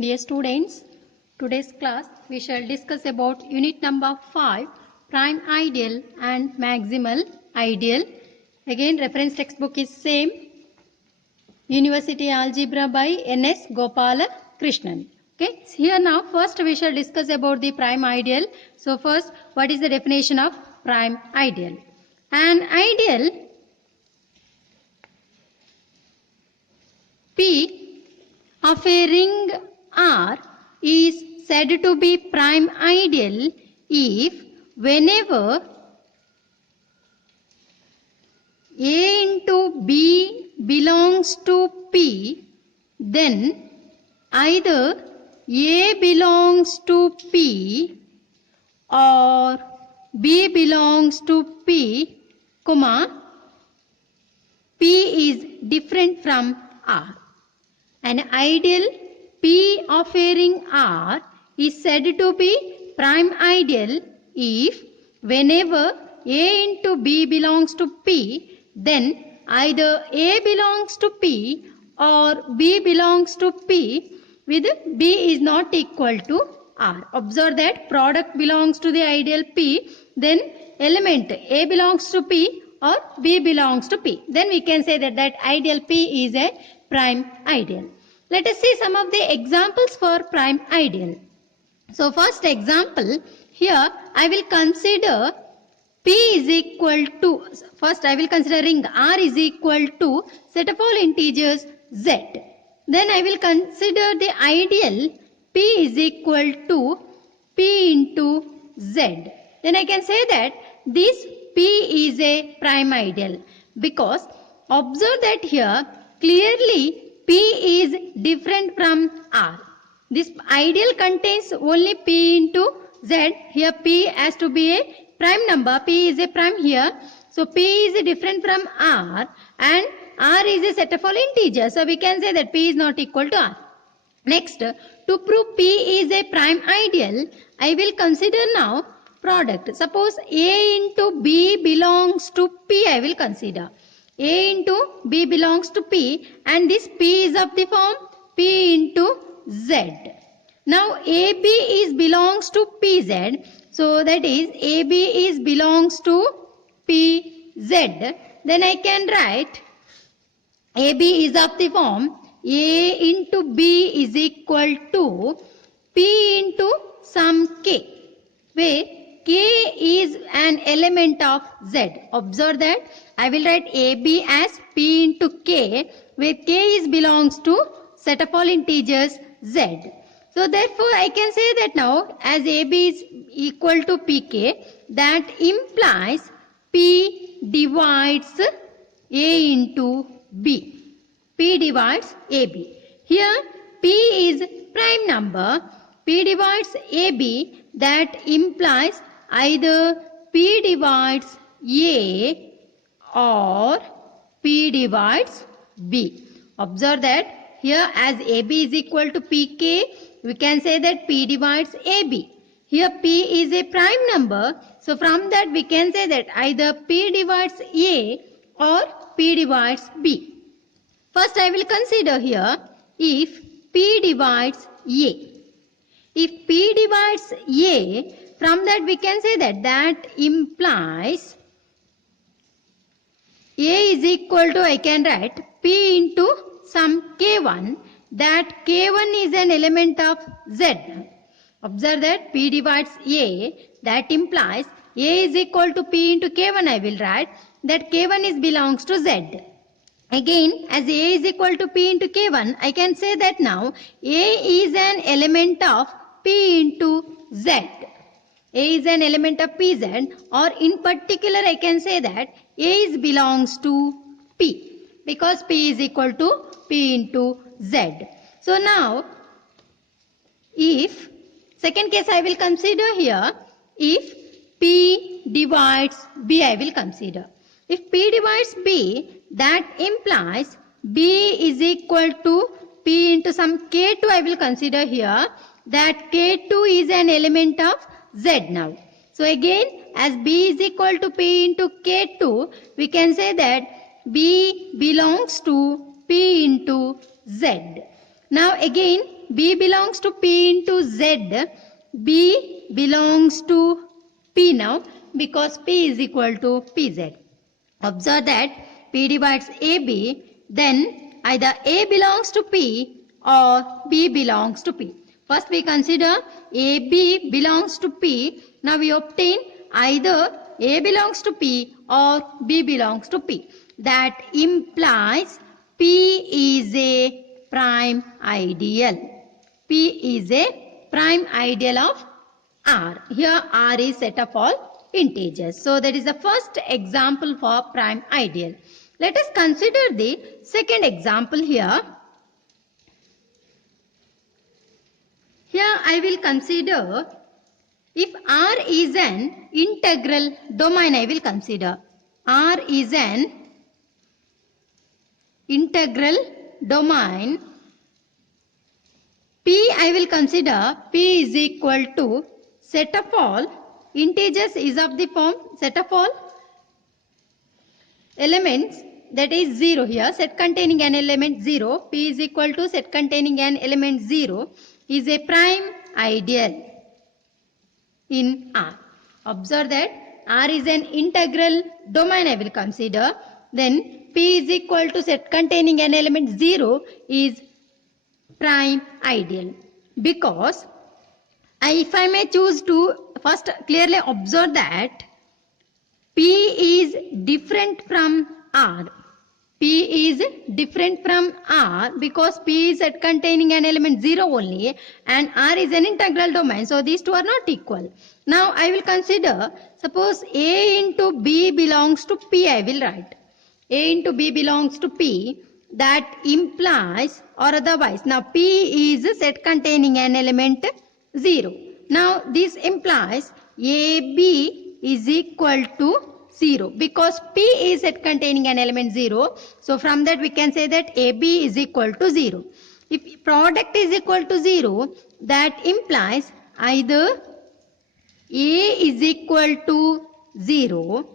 Dear students, today's class we shall discuss about unit number 5, prime ideal and maximal ideal. Again, reference textbook is same, University Algebra by N.S. Gopala Krishnan. Okay, here now first we shall discuss about the prime ideal. So first, what is the definition of prime ideal? An ideal P of a ring R is said to be prime ideal if whenever A into B belongs to P, then either A belongs to P or B belongs to P, comma, P is different from R. An ideal P of a ring R is said to be prime ideal if whenever A into B belongs to P, then either A belongs to P or B belongs to P with B is not equal to R. Observe that product belongs to the ideal P, then element A belongs to P or B belongs to P. Then we can say that that ideal P is a prime ideal. Let us see some of the examples for prime ideal. So first example, here I will consider P is equal to, first I will consider ring R is equal to set of all integers Z. Then I will consider the ideal P is equal to P into Z. Then I can say that this P is a prime ideal because observe that here clearly P is different from R. This ideal contains only P into Z. Here P has to be a prime number. P is a prime here. So P is different from R and R is a set of all integers. So we can say that P is not equal to R. Next, to prove P is a prime ideal, I will consider now product. Suppose A into B belongs to P, I will consider. A into B belongs to P and this P is of the form P into Z. Now AB is belongs to PZ. So that is AB is belongs to PZ. Then I can write AB is of the form A into B is equal to P into some K, where K is an element of Z. Observe that I will write AB as P into K, where K is belongs to set of all integers Z. So therefore I can say that now as AB is equal to PK, that implies P divides A into B. P divides AB. Here P is prime number. P divides AB, that implies either P divides A or P divides B. Observe that here as AB is equal to PK, we can say that P divides AB. Here P is a prime number. So from that we can say that either P divides A or P divides B. First I will consider here if P divides A. If P divides A, from that we can say that that implies A is equal to, I can write P into some K1, that K1 is an element of Z. Observe that P divides A, that implies A is equal to P into K1, I will write that K1 is belongs to Z. Again, as A is equal to P into K1, I can say that now A is an element of P into Z. A is an element of PZ, or in particular I can say that A is belongs to P because P is equal to P into Z. So now if second case I will consider here if P divides B, I will consider. If P divides B, that implies B is equal to P into some K2, I will consider here that K2 is an element of Z now. So again as B is equal to P into K2, we can say that B belongs to P into Z. Now again B belongs to P into Z, B belongs to P now because P is equal to PZ. Observe that P divides AB, then either A belongs to P or B belongs to P. First we consider AB belongs to P. Now we obtain either A belongs to P or B belongs to P. That implies P is a prime ideal. P is a prime ideal of R. Here R is set of all integers. So that is the first example for prime ideal. Let us consider the second example here. Here I will consider if R is an integral domain. I will consider R is an integral domain. P I will consider P is equal to set of all integers is of the form set of all elements, that is 0 here, set containing an element 0. P is equal to set containing an element 0 is a prime ideal in R. Observe that R is an integral domain I will consider. Then P is equal to set containing an element 0 is prime ideal. Because if I may choose to first clearly observe that P is different from R. P is different from R because P is set containing an element 0 only and R is an integral domain. So these two are not equal. Now I will consider, suppose A into B belongs to P, I will write. A into B belongs to P. That implies or otherwise. Now P is set containing an element 0. Now this implies AB is equal to 0 because P is set containing an element 0. So from that we can say that AB is equal to 0. If product is equal to 0, that implies either A is equal to 0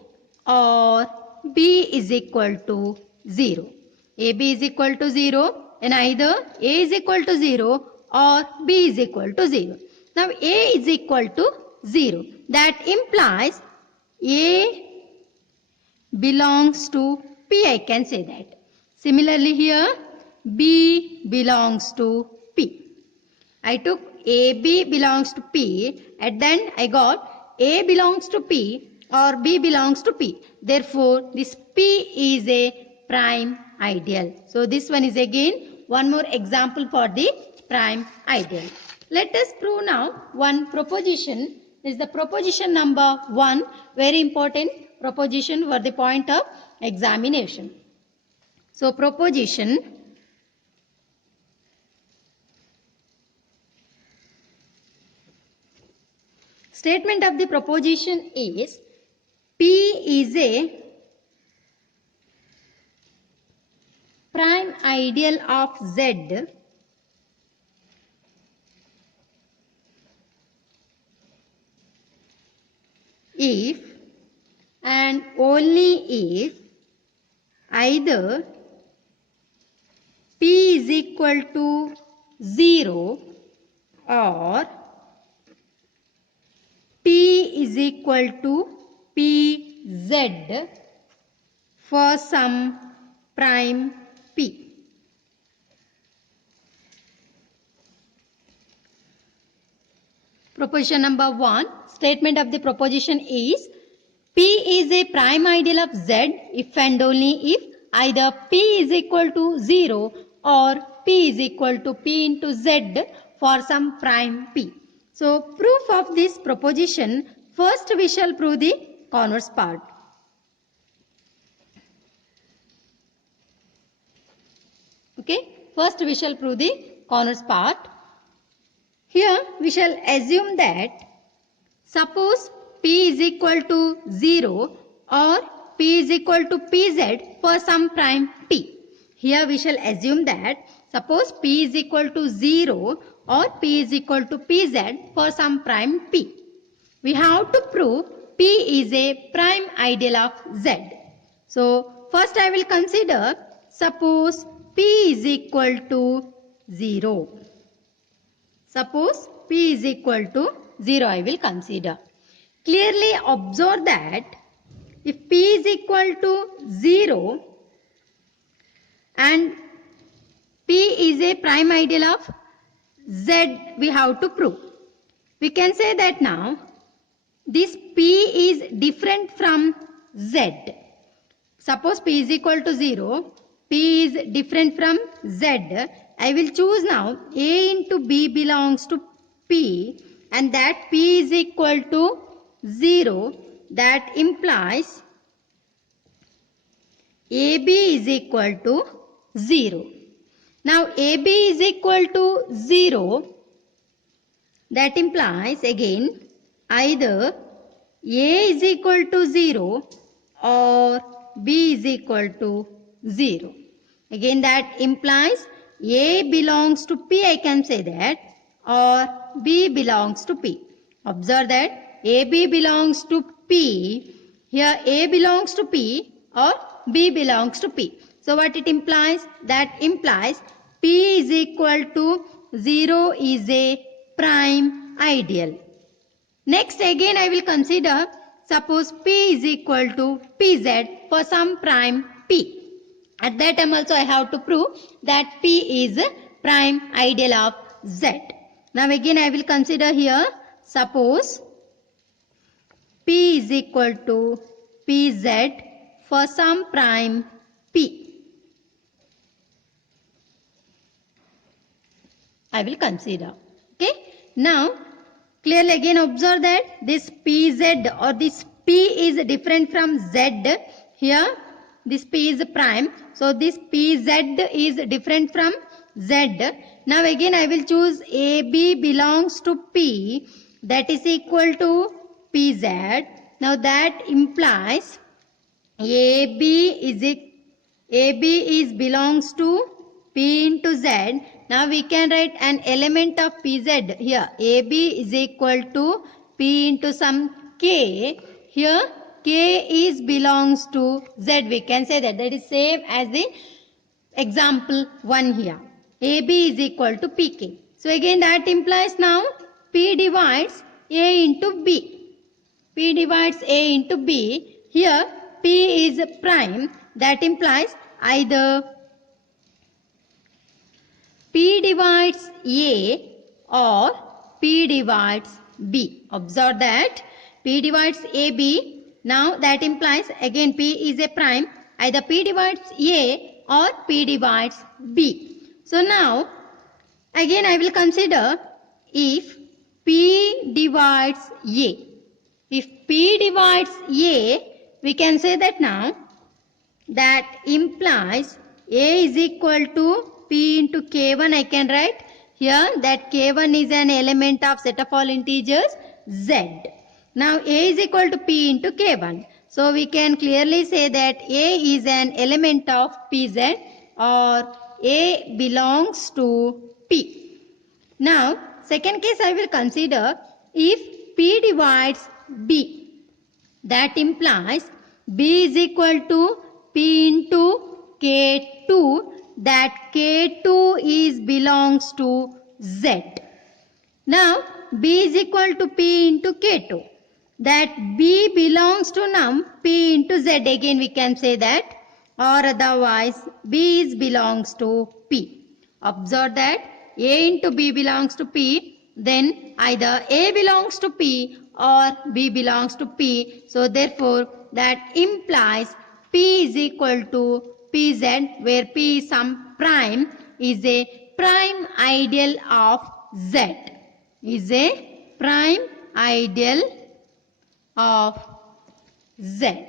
or B is equal to 0. AB is equal to 0 and either A is equal to 0 or B is equal to 0. Now A is equal to 0. That implies A belongs to P, I can say that. Similarly here B belongs to P. I took AB belongs to P and then I got A belongs to P or B belongs to P. Therefore this P is a prime ideal. So this one is again one more example for the prime ideal. Let us prove now one proposition. This is the proposition number 1. Very important proposition for the point of examination. So proposition. Statement of the proposition is P is a prime ideal of Z if and only if either P is equal to 0 or P is equal to PZ for some prime P. Proposition number 1. Statement of the proposition is P is a prime ideal of Z if and only if either P is equal to 0 or P is equal to P into Z for some prime P. So proof of this proposition, first we shall prove the converse part. Okay, first we shall prove the converse part. Here we shall assume that suppose P is equal to 0 or P is equal to PZ for some prime P. Here we shall assume that suppose P is equal to 0 or P is equal to PZ for some prime P. We have to prove P is a prime ideal of Z. So first I will consider suppose P is equal to 0. Suppose P is equal to 0 I will consider. Clearly observe that if P is equal to 0 and P is a prime ideal of Z, we have to prove. We can say that now this P is different from Z. Suppose P is equal to 0, P is different from Z. I will choose now A into B belongs to P and that P is equal to 0. That implies AB is equal to 0. Now AB is equal to 0. That implies again either A is equal to 0 or B is equal to 0. Again that implies A belongs to P, I can say that, or B belongs to P. Observe that AB belongs to P. Here A belongs to P or B belongs to P. So what it implies? That implies P is equal to 0 is a prime ideal. Next again I will consider, suppose P is equal to Pz for some prime P. At that time also I have to prove that P is a prime ideal of Z. Now again I will consider here, suppose P is equal to Pz for some prime P. I will consider. Okay. Now clearly again observe that this Pz or this P is different from Z. Here this P is prime. So this Pz is different from Z. Now again I will choose AB belongs to P, that is equal to Pz. Now that implies AB is belongs to P into Z. Now we can write an element of Pz here. AB is equal to P into some K. Here K is belongs to Z. We can say that. That is same as the example 1 here. AB is equal to PK. So again that implies now P divides A into B. P divides A into B. Here P is prime. That implies either P divides A or P divides B. Observe that P divides AB. Now that implies again P is a prime. Either P divides A or P divides B. So now again I will consider if P divides A. If P divides A, we can say that now that implies A is equal to P into K1. I can write here that K1 is an element of set of all integers Z. Now A is equal to P into K1. So we can clearly say that A is an element of Pz or A belongs to P. Now second case I will consider if P divides B. That implies B is equal to P into K2. That K2 is belongs to Z. Now B is equal to P into K2. That B belongs to now P into Z. Again we can say that, or otherwise B is belongs to P. Observe that A into B belongs to P. Then either A belongs to P or B belongs to P. So therefore that implies P is equal to Pz, where P is some prime, is a prime ideal of Z. Is a prime ideal of Z.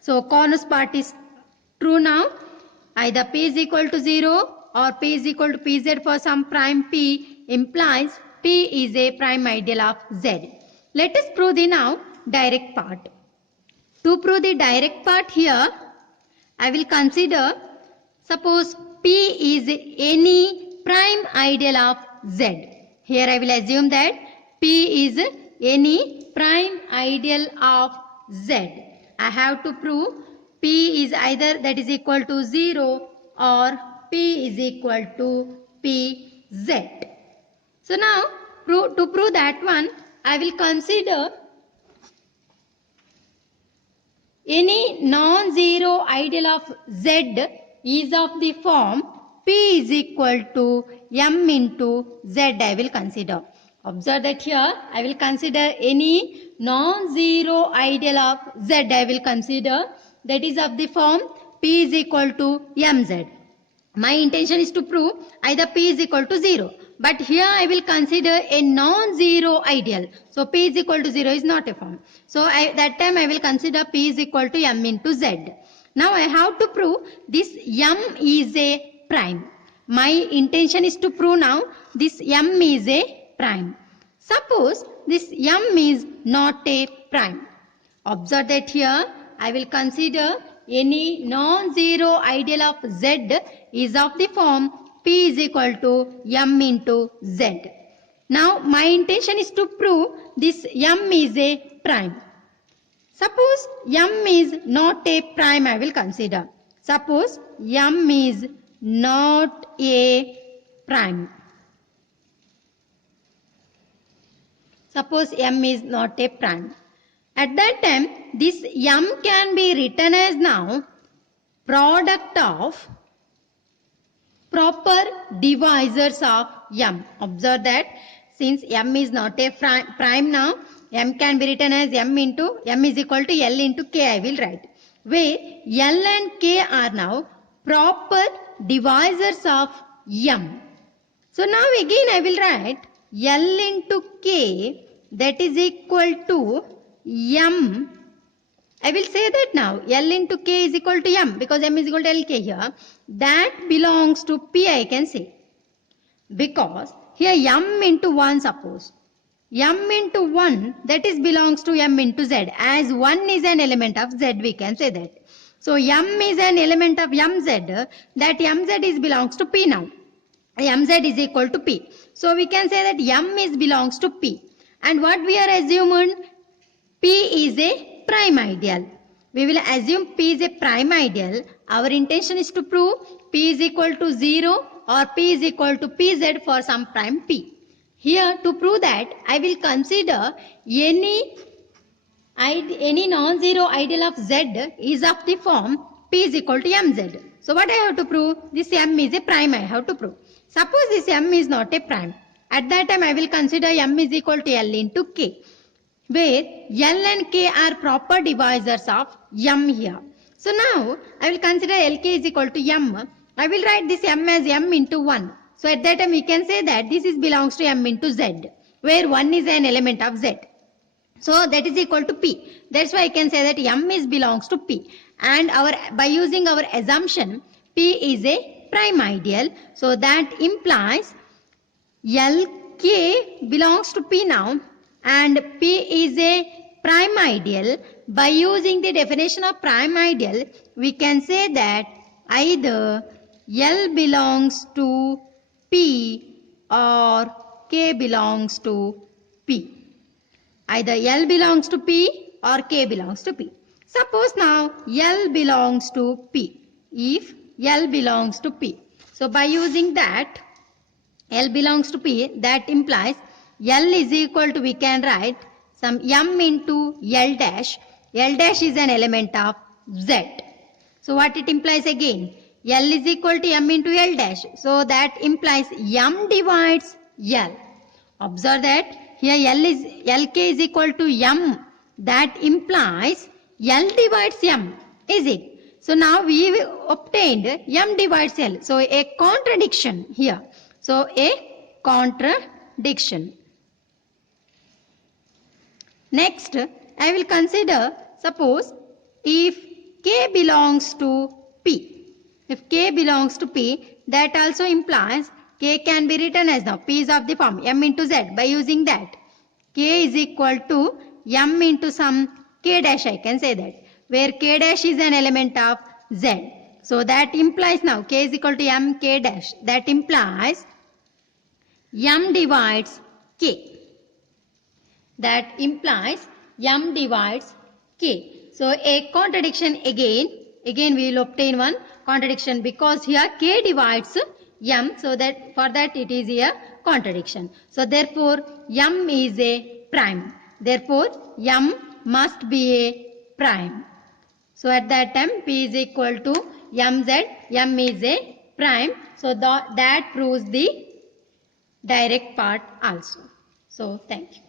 So corners part is true now. Either P is equal to 0 or P is equal to Pz for some prime P implies P is a prime ideal of Z. Let us prove the now direct part. To prove the direct part here, I will consider, suppose P is any prime ideal of Z. Here I will assume that P is any prime ideal of Z. I have to prove P is either that is equal to 0 or P is equal to Pz. So now to prove that one, I will consider any non-zero ideal of Z is of the form P is equal to M into Z. I will consider. Observe that here I will consider any non-zero ideal of Z. I will consider that is of the form P is equal to MZ. My intention is to prove either P is equal to 0. But here I will consider a non-zero ideal. So P is equal to 0 is not a form. So that time I will consider P is equal to M into Z. Now I have to prove this M is a prime. My intention is to prove now this M is a prime. Suppose this M is not a prime. Observe that here I will consider any non-zero ideal of Z is of the form P is equal to M into Z. Now my intention is to prove this M is a prime. Suppose M is not a prime, I will consider. Suppose M is not a prime. Suppose M is not a prime. At that time, this M can be written as now product of proper divisors of M. Observe that since M is not a prime now, M can be written as M is equal to L into K I will write. Where L and K are now proper divisors of M. So now again I will write L into K that is equal to M. I will say that now L into K is equal to M because M is equal to LK here. That belongs to P I can say. Because here M into 1 suppose. M into 1 that is belongs to M into Z. As 1 is an element of Z we can say that. So M is an element of MZ. That MZ is belongs to P now. MZ is equal to P. So we can say that M is belongs to P. And what we are assuming? P is a prime ideal. We will assume P is a prime ideal. Our intention is to prove P is equal to 0 or P is equal to PZ for some prime P. Here to prove that I will consider any non-zero ideal of Z is of the form P is equal to MZ. So what I have to prove? This M is a prime I have to prove. Suppose this M is not a prime. At that time I will consider M is equal to L into K. Where L and K are proper divisors of M here. So now I will consider LK is equal to M. I will write this M as M into 1. So at that time we can say that this is belongs to M into Z. Where 1 is an element of Z. So that is equal to P. That's why I can say that M is belongs to P. And by using our assumption P is a prime ideal. So that implies LK belongs to P now. And P is a prime ideal. By using the definition of prime ideal, we can say that either L belongs to P or K belongs to P. Either L belongs to P or K belongs to P. Suppose now L belongs to P. If L belongs to P. So by using that, L belongs to P, that implies L is equal to, we can write some M into L dash. L dash is an element of Z. So what it implies again? L is equal to M into L dash. So that implies M divides L. Observe that here LK is equal to M. That implies L divides M. Is it? So now we obtained M divides L. So a contradiction here. So a contradiction. Next, I will consider, suppose if K belongs to P. If K belongs to P, that also implies K can be written as now P is of the form M into Z. By using that, K is equal to M into some K dash, I can say that. Where K dash is an element of Z. So that implies now K is equal to M K dash. That implies M divides K. That implies M divides K. So a contradiction again we will obtain one contradiction because here K divides M. So that for that it is a contradiction. So therefore M is a prime. Therefore M must be a prime. So at that time P is equal to MZ. M is a prime. So that proves the direct part also. So thank you.